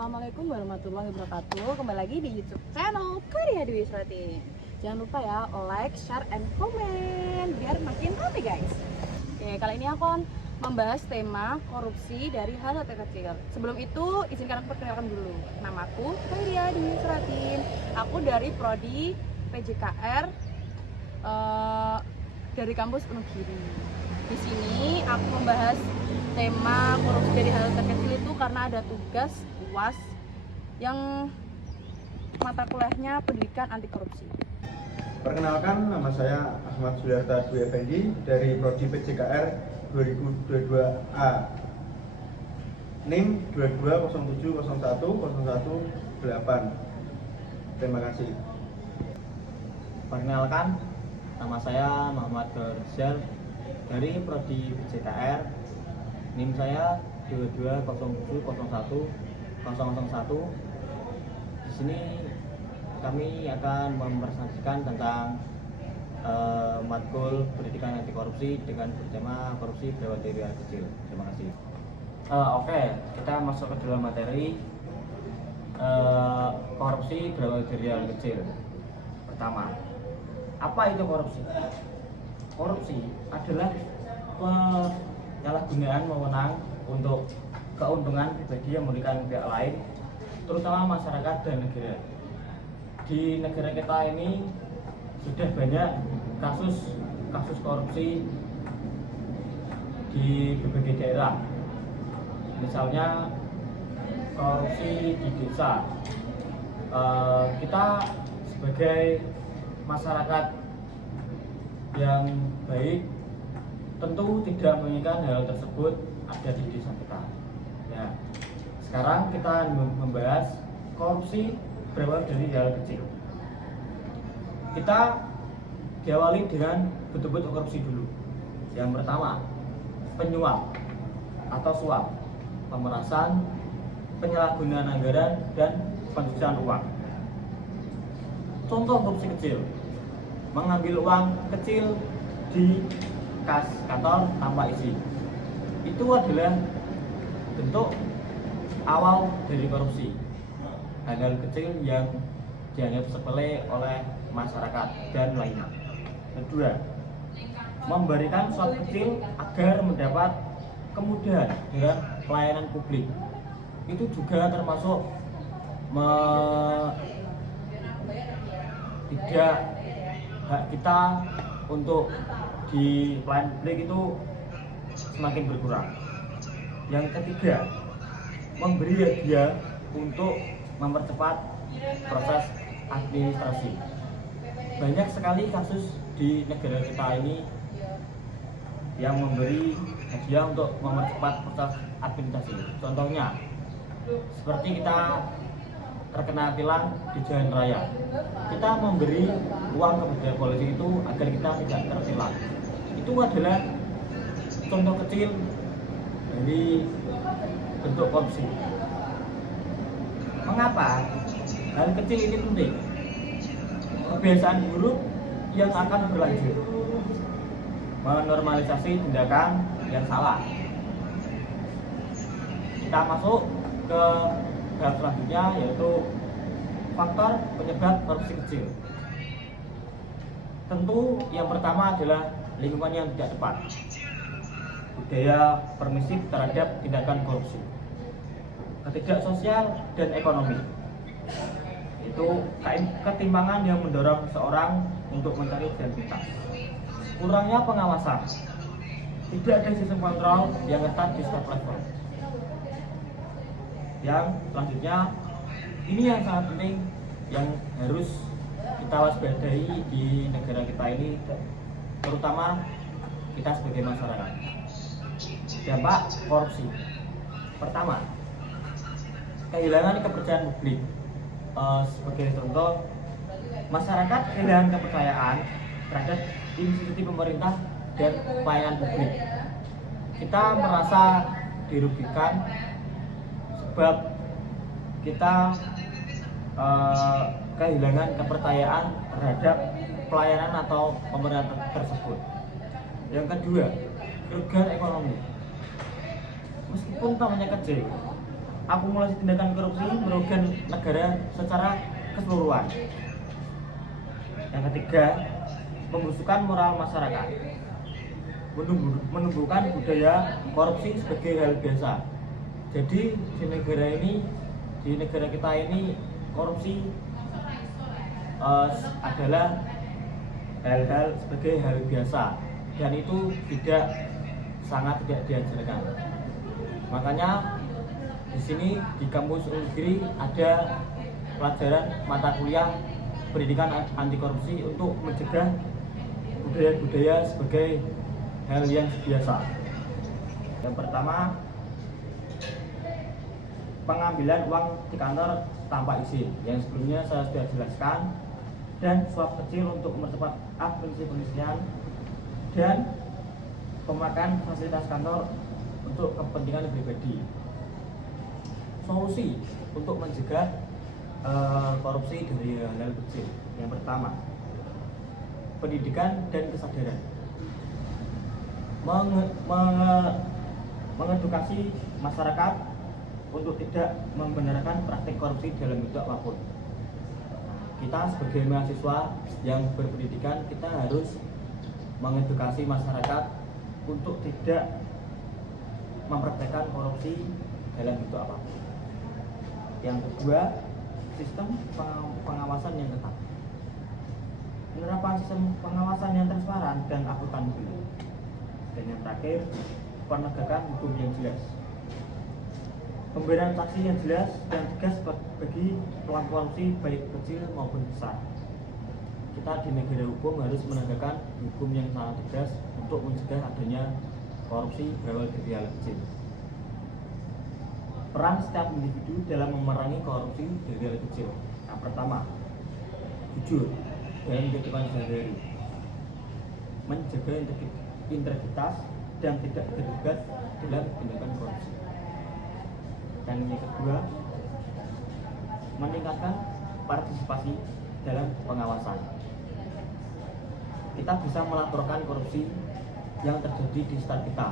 Assalamualaikum warahmatullahi wabarakatuh. Kembali lagi di YouTube channel Karya Dewi Surati. Jangan lupa ya like, share, and comment biar makin rame guys. Oke, kali ini aku akan membahas tema korupsi dari hal terkecil. Sebelum itu izinkan aku perkenalkan dulu. Namaku Karya Dewi Surati. Aku dari prodi PJKR dari kampus Unugiri. Di sini aku membahas tema korupsi dari hal terkecil itu karena ada tugas UAS yang mata kuliahnya pendidikan anti korupsi. Perkenalkan, nama saya Ahmad Sudarta Dwi Effendi dari prodi PJKR 2022A, NIM 2207010118. Terima kasih. Perkenalkan, nama saya Muhammad Rizal dari prodi PJKR, NIM saya 2207010101. Di sini kami akan mempresentasikan tentang matkul pendidikan anti korupsi dengan bertema korupsi berawal dari hal kecil. Terima kasih. Oke, kita masuk ke dalam materi korupsi berawal dari hal kecil. Pertama, apa itu korupsi? Korupsi adalah penyalahgunaan wewenang untuk keuntungan pribadi yang merugikan pihak lain, terutama masyarakat dan negara. Di negara kita ini sudah banyak kasus korupsi di berbagai daerah. Misalnya korupsi di desa. Kita sebagai masyarakat yang baik tentu tidak menginginkan hal tersebut ada di desa kita. Ya, sekarang kita membahas korupsi berawal dari hal kecil. Kita diawali dengan bentuk-bentuk korupsi dulu. Yang pertama, penyuap atau suap, pemerasan, penyalahgunaan anggaran, dan pencucian uang. Contoh korupsi kecil: mengambil uang kecil di kas kantor tanpa isi. Itu adalah bentuk awal dari korupsi. Hal-hal kecil yang dianggap sepele oleh masyarakat dan lainnya. Kedua, memberikan suap kecil agar mendapat kemudahan dalam pelayanan publik. Itu juga termasuk tidak hak kita untuk di pelayanan publik itu semakin berkurang. Yang ketiga, memberi hadiah untuk mempercepat proses administrasi. Banyak sekali kasus di negara kita ini yang memberi hadiah untuk mempercepat proses administrasi. Contohnya, seperti kita terkena tilang di jalan raya, kita memberi uang kepada polisi itu agar kita tidak tertilang. Itu adalah contoh kecil dari bentuk korupsi. Mengapa hal kecil ini penting? Kebiasaan buruk yang akan berlanjut, menormalisasi tindakan yang salah. Kita masuk ke tahap selanjutnya, yaitu faktor penyebab korupsi kecil. Tentu yang pertama adalah lingkungan yang tidak tepat, budaya permisif terhadap tindakan korupsi, ketidak sosial dan ekonomi. Itu ketimpangan yang mendorong seseorang untuk mencari jalan pintas, kurangnya pengawasan, tidak ada sistem kontrol yang ketat di setiap level. Yang selanjutnya, ini yang sangat penting yang harus kita waspadai di negara kita ini, terutama kita sebagai masyarakat. Dampak korupsi. Pertama, kehilangan kepercayaan publik. Sebagai contoh, masyarakat kehilangan kepercayaan terhadap institusi pemerintah dan pelayanan publik. Kita merasa dirugikan sebab kita kehilangan kepercayaan terhadap pelayanan atau pemerintah tersebut. Yang kedua, kerugian ekonomi. Meskipun namanya kecil, akumulasi tindakan korupsi merugikan negara secara keseluruhan. Yang ketiga, membusukkan moral masyarakat, menumbuhkan budaya korupsi sebagai hal biasa. Jadi di negara kita ini korupsi adalah hal-hal sebagai hal biasa, dan itu sangat tidak diajarkan. Makanya di sini di kampus Unigiri ada pelajaran mata kuliah pendidikan anti korupsi untuk mencegah budaya-budaya sebagai hal yang biasa. Yang pertama, pengambilan uang di kantor tanpa izin, yang sebelumnya saya sudah jelaskan, dan suap kecil untuk mempercepat administrasi pengisian, dan pemakaian fasilitas kantor untuk kepentingan pribadi. Solusi untuk mencegah korupsi dari hal-hal kecil. Yang pertama, pendidikan dan kesadaran. Mengedukasi masyarakat untuk tidak membenarkan praktik korupsi dalam bentuk apapun. Kita sebagai mahasiswa yang berpendidikan, kita harus mengedukasi masyarakat untuk tidak mempraktikkan korupsi dalam bentuk apapun. Yang kedua, sistem pengawasan yang ketat. Penerapan sistem pengawasan yang transparan dan akuntabel. Dan yang terakhir, penegakan hukum yang jelas. Pemberian sanksi yang jelas dan tegas bagi pelaku korupsi baik kecil maupun besar. Kita di negara hukum harus menegakkan hukum yang sangat tegas untuk mencegah adanya korupsi berawal dari hal kecil. Peran setiap individu dalam memerangi korupsi dari hal kecil. Yang pertama, jujur dalam kehidupan sehari-hari, menjaga integritas dan tidak terlibat dalam tindakan korupsi. Dan yang kedua, meningkatkan partisipasi dalam pengawasan. Kita bisa melaporkan korupsi yang terjadi di sekitar kita.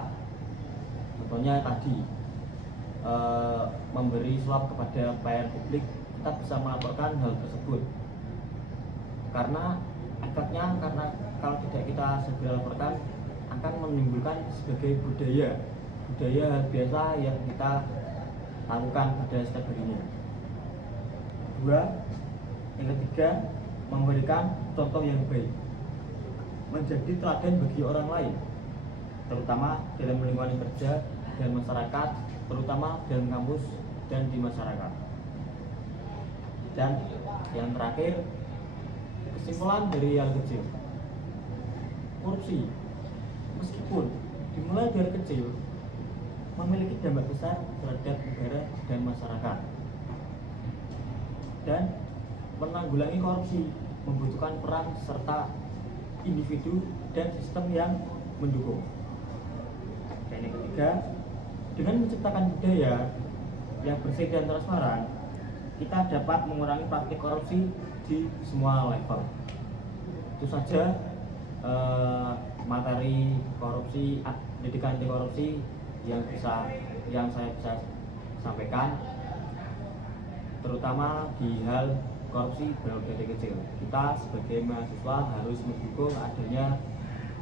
Contohnya tadi, memberi suap kepada pelayan publik, kita bisa melaporkan hal tersebut. Karena efeknya, kalau tidak kita segera laporkan, akan menimbulkan sebagai budaya biasa yang kita lakukan pada setiap harinya. Dua, yang ketiga, memberikan contoh yang baik, menjadi teladan bagi orang lain, terutama dalam lingkungan kerja dan masyarakat, terutama dalam kampus dan di masyarakat. Dan yang terakhir, kesimpulan dari hal kecil, korupsi meskipun dimulai dari kecil memiliki dampak besar terhadap negara dan masyarakat. Dan menanggulangi korupsi membutuhkan peran serta individu dan sistem yang mendukung. Dan yang ketiga, dengan menciptakan budaya yang bersih dan transparan, kita dapat mengurangi praktik korupsi di semua level. Itu saja materi korupsi, pendidikan anti korupsi yang saya bisa sampaikan, terutama di hal korupsi berawal dari kecil. Kita sebagai mahasiswa harus mendukung adanya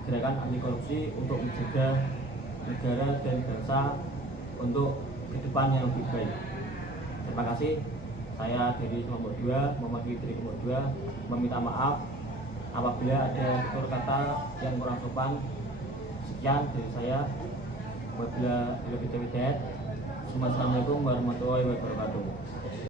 gerakan anti korupsi untuk menjaga negara dan bangsa untuk kehidupan yang lebih baik. Terima kasih. Saya dari kelompok 2, mewakili dari kelompok 2, meminta maaf apabila ada tutur kata yang kurang sopan. Sekian dari saya. Wabillahi taufiq wal hidayah. Assalamualaikum warahmatullahi wabarakatuh.